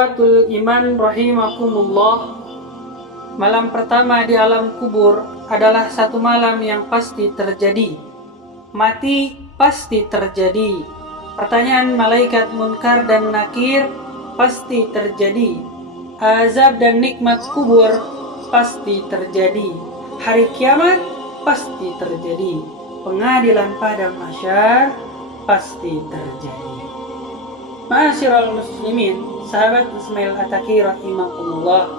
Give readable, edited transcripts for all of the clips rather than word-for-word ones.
Ikhwatul iman rahimakumullah, malam pertama di alam kubur adalah satu malam yang pasti terjadi. Mati pasti terjadi. Pertanyaan malaikat munkar dan nakir pasti terjadi. Azab dan nikmat kubur pasti terjadi. Hari kiamat pasti terjadi. Pengadilan padang mahsyar pasti terjadi. Ma'asyiral muslimin, sahabat Ismail Attaqi rahimakumullah.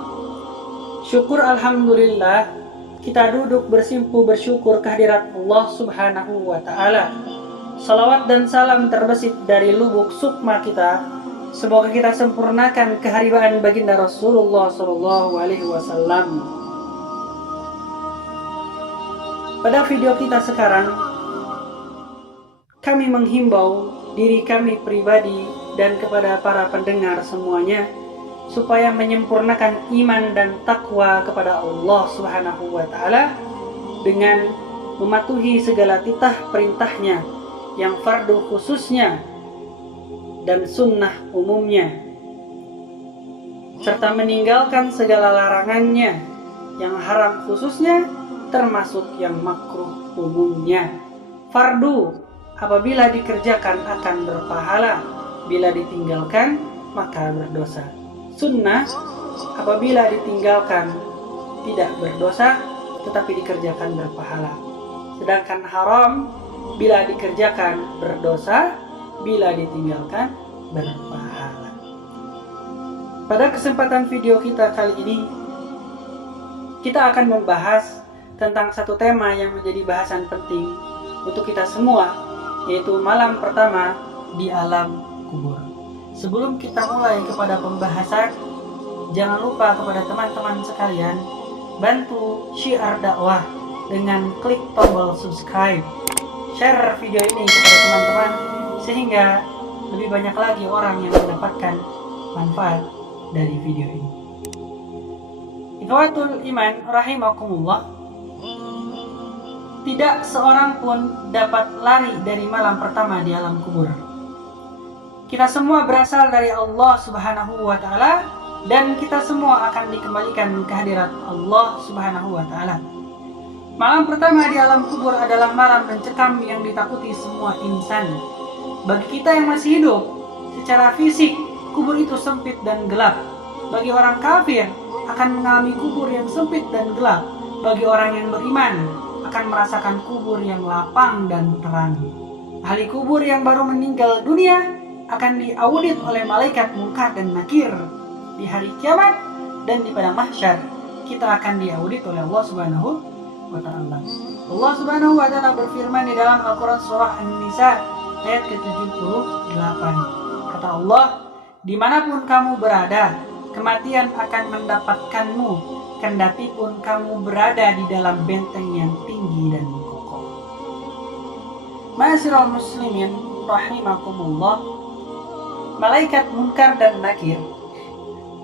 Syukur alhamdulillah, kita duduk bersimpu bersyukur kehadirat Allah Subhanahu wa taala. Salawat dan salam terbesit dari lubuk sukma kita. Semoga kita sempurnakan keharibaan baginda Rasulullah sallallahu alaihi wasallam. Pada video kita sekarang, kami menghimbau diri kami pribadi dan kepada para pendengar semuanya supaya menyempurnakan iman dan takwa kepada Allah Subhanahu wa taala dengan mematuhi segala titah perintahnya yang fardu khususnya dan sunnah umumnya, serta meninggalkan segala larangannya yang haram khususnya termasuk yang makruh umumnya. Fardu apabila dikerjakan akan berpahala, bila ditinggalkan maka berdosa. Sunnah apabila ditinggalkan tidak berdosa tetapi dikerjakan berpahala. Sedangkan haram bila dikerjakan berdosa, bila ditinggalkan berpahala. Pada kesempatan video kita kali ini, kita akan membahas tentang satu tema yang menjadi bahasan penting untuk kita semua, yaitu malam pertama di alam kubur. Sebelum kita mulai kepada pembahasan, jangan lupa kepada teman-teman sekalian bantu syiar dakwah dengan klik tombol subscribe, share video ini kepada teman-teman sehingga lebih banyak lagi orang yang mendapatkan manfaat dari video ini. Ikhwatul iman rahimakumullah, tidak seorang pun dapat lari dari malam pertama di alam kubur. Kita semua berasal dari Allah Subhanahu wa taala dan kita semua akan dikembalikan ke hadirat Allah Subhanahu wa taala. Malam pertama di alam kubur adalah malam mencekam yang ditakuti semua insan. Bagi kita yang masih hidup, secara fisik kubur itu sempit dan gelap. Bagi orang kafir akan mengalami kubur yang sempit dan gelap. Bagi orang yang beriman akan merasakan kubur yang lapang dan terang. Ahli kubur yang baru meninggal dunia akan diaudit oleh malaikat munkar dan nakir. Di hari kiamat dan di padang mahsyar kita akan diaudit oleh Allah Subhanahu wa taala. Allah Subhanahu wa taala berfirman di dalam Al-Qur'an surah An-Nisa ayat ke-78. Kata Allah, dimanapun kamu berada, kematian akan mendapatkanmu, kendati pun kamu berada di dalam benteng yang tinggi dan kokoh. Ma'asyiral muslimin rahimakumullah, malaikat munkar dan nakir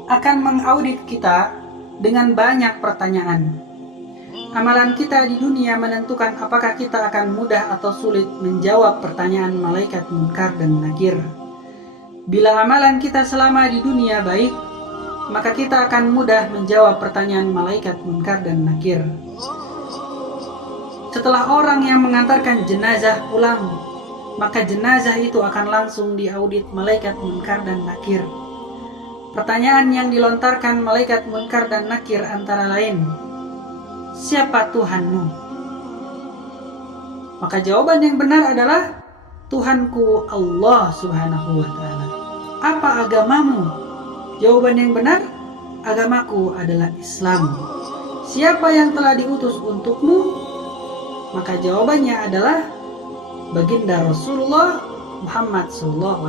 akan mengaudit kita dengan banyak pertanyaan. Amalan kita di dunia menentukan apakah kita akan mudah atau sulit menjawab pertanyaan malaikat munkar dan nakir. Bila amalan kita selama di dunia baik, maka kita akan mudah menjawab pertanyaan malaikat munkar dan nakir. Setelah orang yang mengantarkan jenazah pulang, maka jenazah itu akan langsung diaudit malaikat munkar dan nakir. Pertanyaan yang dilontarkan malaikat munkar dan nakir antara lain, siapa Tuhanmu? Maka jawaban yang benar adalah, Tuhanku Allah Subhanahu wa taala. Apa agamamu? Jawaban yang benar, agamaku adalah Islam. Siapa yang telah diutus untukmu? Maka jawabannya adalah baginda Rasulullah Muhammad SAW.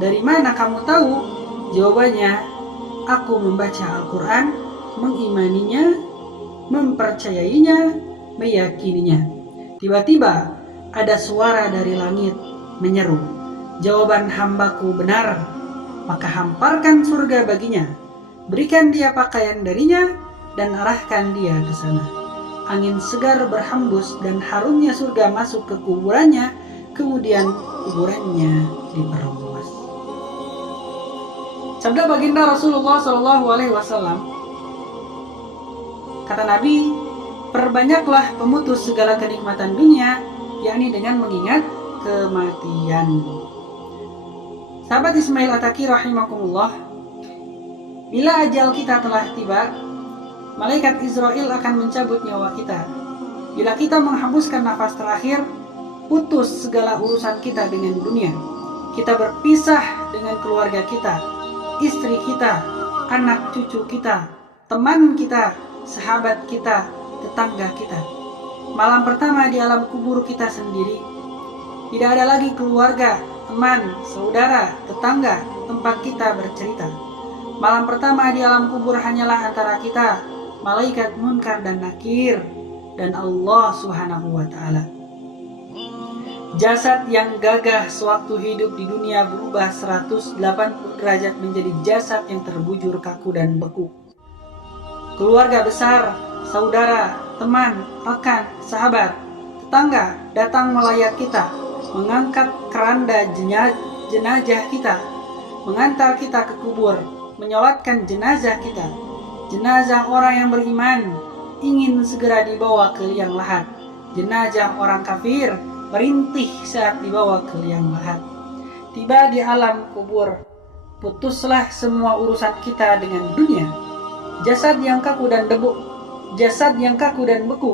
Dari mana kamu tahu? Jawabannya, aku membaca Al-Quran, mengimaninya, mempercayainya, meyakininya. Tiba-tiba ada suara dari langit menyeru, jawaban hambaku benar, maka hamparkan surga baginya, berikan dia pakaian darinya, dan arahkan dia ke sana. Angin segar berhembus dan harumnya surga masuk ke kuburannya, kemudian kuburannya diperluas. Sabda baginda Rasulullah SAW, kata Nabi, perbanyaklah pemutus segala kenikmatan dunia, yakni dengan mengingat kematian. Sahabat Ismail At-Taqi rahimakumullah, bila ajal kita telah tiba, malaikat Israel akan mencabut nyawa kita. Bila kita menghembuskan nafas terakhir, putus segala urusan kita dengan dunia. Kita berpisah dengan keluarga kita, istri kita, anak cucu kita, teman kita, sahabat kita, tetangga kita. Malam pertama di alam kubur kita sendiri. Tidak ada lagi keluarga, teman, saudara, tetangga, tempat kita bercerita. Malam pertama di alam kubur hanyalah antara kita, malaikat Munkar dan Nakir, dan Allah Subhanahu wa Ta'ala. Jasad yang gagah sewaktu hidup di dunia berubah 180 derajat menjadi jasad yang terbujur kaku dan beku. Keluarga besar, saudara, teman, rekan, sahabat, tetangga datang melayat kita, mengangkat keranda jenazah kita, mengantar kita ke kubur, menyolatkan jenazah kita. Jenazah orang yang beriman ingin segera dibawa ke liang lahat. Jenazah orang kafir merintih saat dibawa ke liang lahat. Tiba di alam kubur, putuslah semua urusan kita dengan dunia. Jasad yang kaku dan beku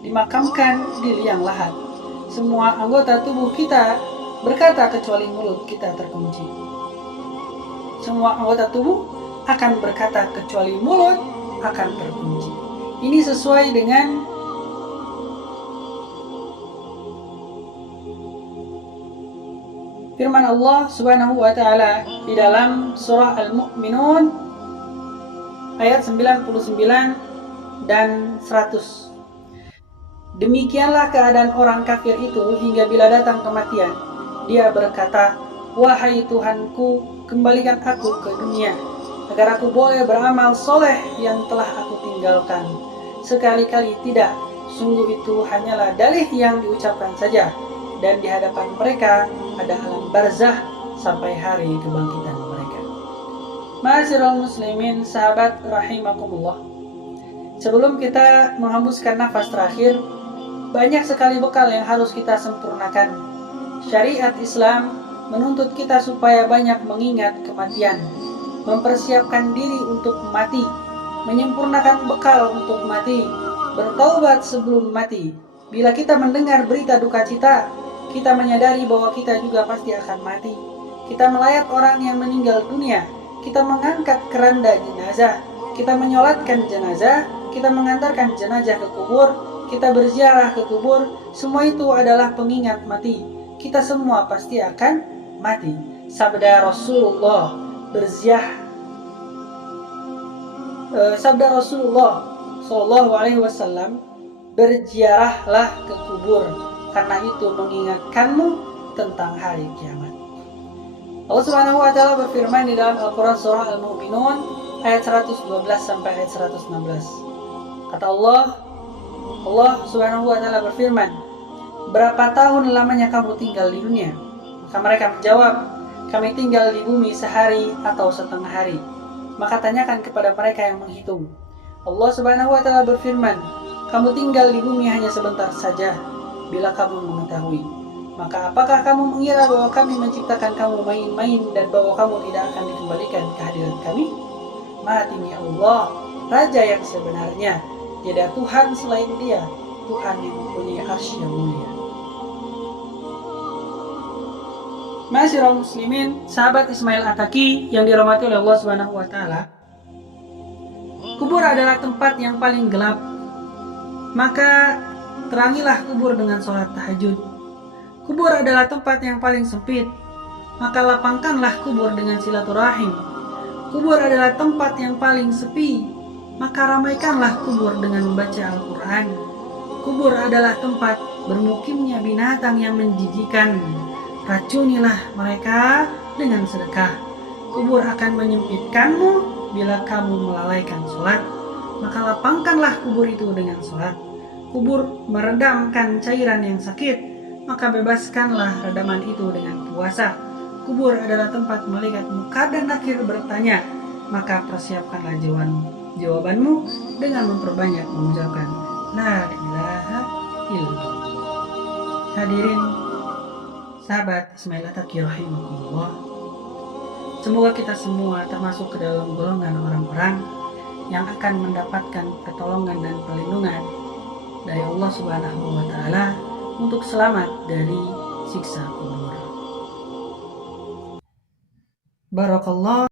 dimakamkan di liang lahat. Semua anggota tubuh kita berkata kecuali mulut kita terkunci. Semua anggota tubuh akan berkata kecuali mulut akan terkunci. Ini sesuai dengan firman Allah Subhanahu wa Ta'ala di dalam surah Al-Mu'minun ayat 99 dan 100. Demikianlah keadaan orang kafir itu hingga bila datang kematian, dia berkata, "Wahai Tuhanku, kembalikan aku ke dunia, agar aku boleh beramal soleh yang telah aku tinggalkan." Sekali-kali tidak, sungguh itu hanyalah dalih yang diucapkan saja, dan di hadapan mereka ada alam barzah sampai hari kebangkitan mereka. Ma'asyiral muslimin, sahabat rahimakumullah. Sebelum kita menghembuskan nafas terakhir, banyak sekali bekal yang harus kita sempurnakan. Syariat Islam menuntut kita supaya banyak mengingat kematian, mempersiapkan diri untuk mati, menyempurnakan bekal untuk mati, bertaubat sebelum mati. Bila kita mendengar berita duka cita, kita menyadari bahwa kita juga pasti akan mati. Kita melayat orang yang meninggal dunia, kita mengangkat keranda jenazah, kita menyolatkan jenazah, kita mengantarkan jenazah ke kubur, kita berziarah ke kubur. Semua itu adalah pengingat mati. Kita semua pasti akan mati. Sabda Rasulullah Sallallahu Alaihi Wasallam, berziarahlah ke kubur, karena itu mengingatkanmu tentang hari kiamat. Allah Subhanahu wa Ta'ala berfirman di dalam Al-Quran surah Al-Mu'minun ayat 112 sampai ayat 116. Kata Allah Subhanahu wa Ta'ala berfirman, "Berapa tahun lamanya kamu tinggal di dunia?" Maka mereka menjawab, "Kami tinggal di bumi sehari atau setengah hari." Maka tanyakan kepada mereka yang menghitung. Allah Subhanahu wa Ta'ala berfirman, "Kamu tinggal di bumi hanya sebentar saja. Bila kamu mengetahui, maka apakah kamu mengira bahwa kami menciptakan kamu main-main dan bahwa kamu tidak akan dikembalikan ke hadirat kami? Mahatini Allah, Raja yang sebenarnya. Tiada Tuhan selain Dia, Tuhan yang mempunyai arsy yang mulia." Ma'asyiral muslimin, sahabat Ismail At-Taqi yang dirahmati oleh Allah Subhanahu wa Ta'ala, kubur adalah tempat yang paling gelap. Maka terangilah kubur dengan sholat tahajud. Kubur adalah tempat yang paling sempit, maka lapangkanlah kubur dengan silaturahim. Kubur adalah tempat yang paling sepi, maka ramaikanlah kubur dengan membaca Al-Quran. Kubur adalah tempat bermukimnya binatang yang menjijikan. Racunilah mereka dengan sedekah. Kubur akan menyempitkanmu bila kamu melalaikan sholat, maka lapangkanlah kubur itu dengan sholat. Kubur meredamkan cairan yang sakit, maka bebaskanlah redaman itu dengan puasa. kubur adalah tempat malaikat munkar dan nakir bertanya, maka persiapkanlah jawabanmu dengan memperbanyak mengucapkan la ilaha illallah. Hadirin sahabat Ismail Attaqi rahimakumullah, semoga kita semua termasuk ke dalam golongan orang-orang yang akan mendapatkan pertolongan dan perlindungan dari Allah Subhanahu wa Ta'ala untuk selamat dari siksa kubur. Barakallah.